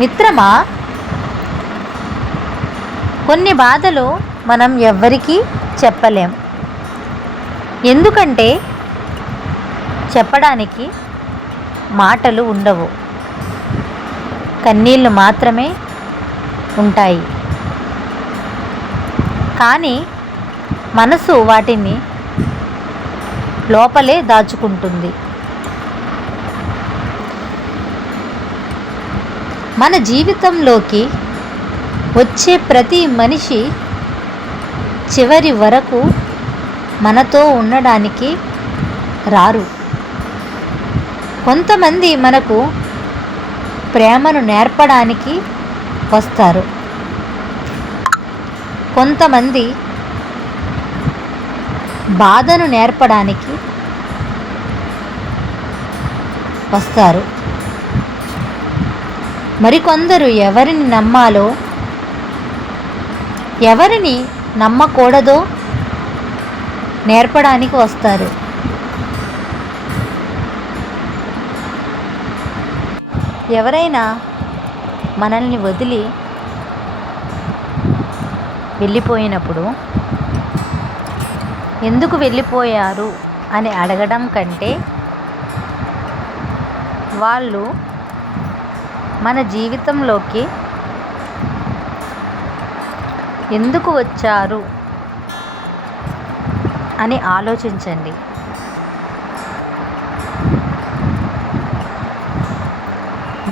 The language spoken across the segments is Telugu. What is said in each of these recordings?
మిత్రమా, కొన్ని బాధలు మనం ఎవ్వరికీ చెప్పలేం. ఎందుకంటే చెప్పడానికి మాటలు ఉండవు, కన్నీళ్ళు మాత్రమే ఉంటాయి. కానీ మనసు వాటిని లోపలే దాచుకుంటుంది. మన జీవితంలోకి వచ్చే ప్రతి మనిషి చివరి వరకు మనతో ఉండడానికి రారు. కొంతమంది మనకు ప్రేమను నేర్పడానికి వస్తారు, కొంతమంది బాధను నేర్పడానికి వస్తారు. మరికొందరు ఎవరిని నమ్మాలో, ఎవరిని నమ్మకూడదో నేర్పడానికి వస్తారు. ఎవరైనా మనల్ని వదిలి వెళ్ళిపోయినప్పుడు ఎందుకు వెళ్ళిపోయారు అని అడగడం కంటే, వాళ్ళు మన జీవితంలోకి ఎందుకు వచ్చారు అని ఆలోచించండి.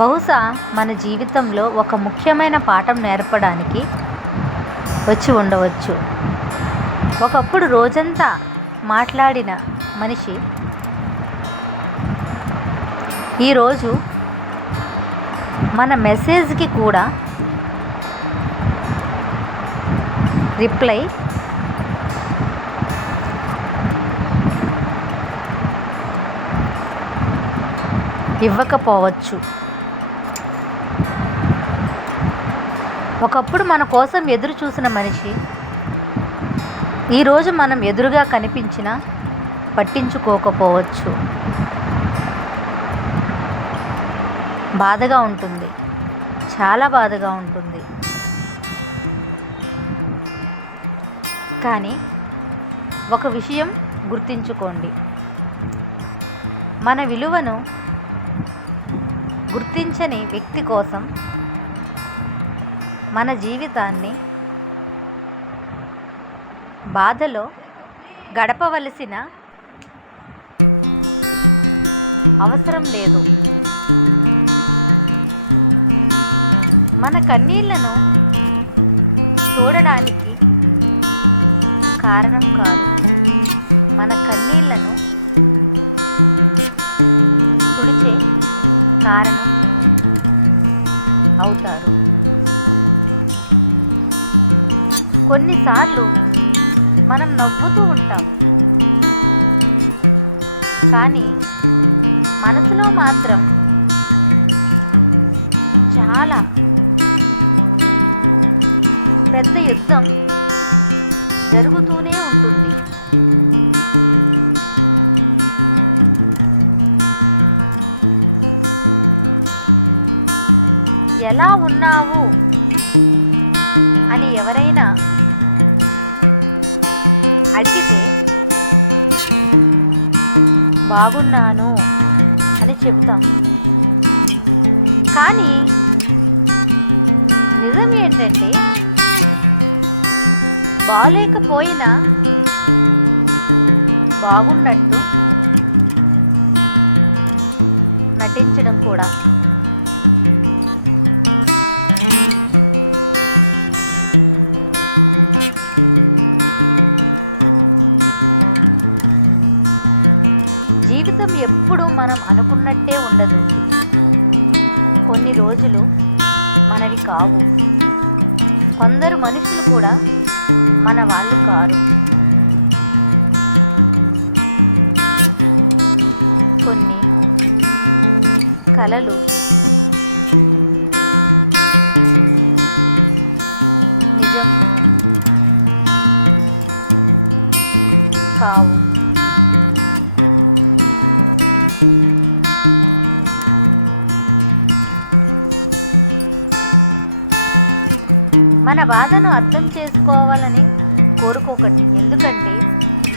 బహుశా మన జీవితంలో ఒక ముఖ్యమైన పాఠం నేర్పడానికి వచ్చి ఉండవచ్చు. ఒకప్పుడు రోజంతా మాట్లాడిన మనిషి ఈరోజు మన మెసేజ్కి కూడా రిప్లై ఇవ్వకపోవచ్చు. ఒకప్పుడు మన కోసం ఎదురు చూసిన మనిషి ఈరోజు మనం ఎదురుగా కనిపించినా పట్టించుకోకపోవచ్చు. బాధగా ఉంటుంది, చాలా బాధగా ఉంటుంది. కానీ ఒక విషయం గుర్తించుకోండి, మన విలువను గుర్తించని వ్యక్తి కోసం మన జీవితాన్ని బాధలో గడపవలసిన అవసరం లేదు. మన కన్నీళ్లను చూడడానికి కారణం కాదు, మన కన్నీళ్లను తుడిచే కారణం అవుతారు. కొన్నిసార్లు మనం నవ్వుతూ ఉంటాం, కానీ మనసులో మాత్రం చాలా పెద్ద యుద్ధం జరుగుతూనే ఉంటుంది. ఎలా ఉన్నావు అని ఎవరైనా అడిగితే బాగున్నాను అని చెప్తాం. కానీ నిజం ఏంటంటే బాలేకపోయినా బాగున్నట్టు నటించడం కూడా. జీవితం ఎప్పుడు మనం అనుకున్నట్టే ఉండదు. కొన్ని రోజులు మనవి కావు. కొందరు మనుషులు కూడా మన వాళ్ళు కాదు. మన బాధను అర్థం చేసుకోవాలని కోరుకోకండి. ఎందుకంటే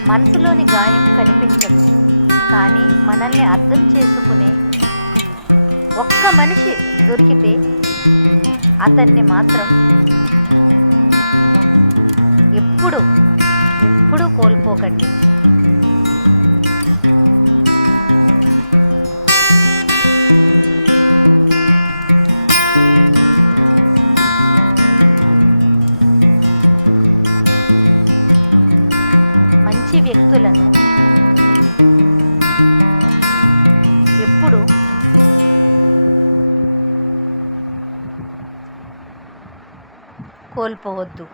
మనసులోని గాయం కనిపించదు, కానీ మనల్ని అర్థం చేసుకునే ఒక్క మనిషి దొరికితే అతన్ని మాత్రం ఎప్పుడు ఎప్పుడు కోల్పోకండి. మంచి వ్యక్తులను ఎప్పుడు కోల్పోవద్దు.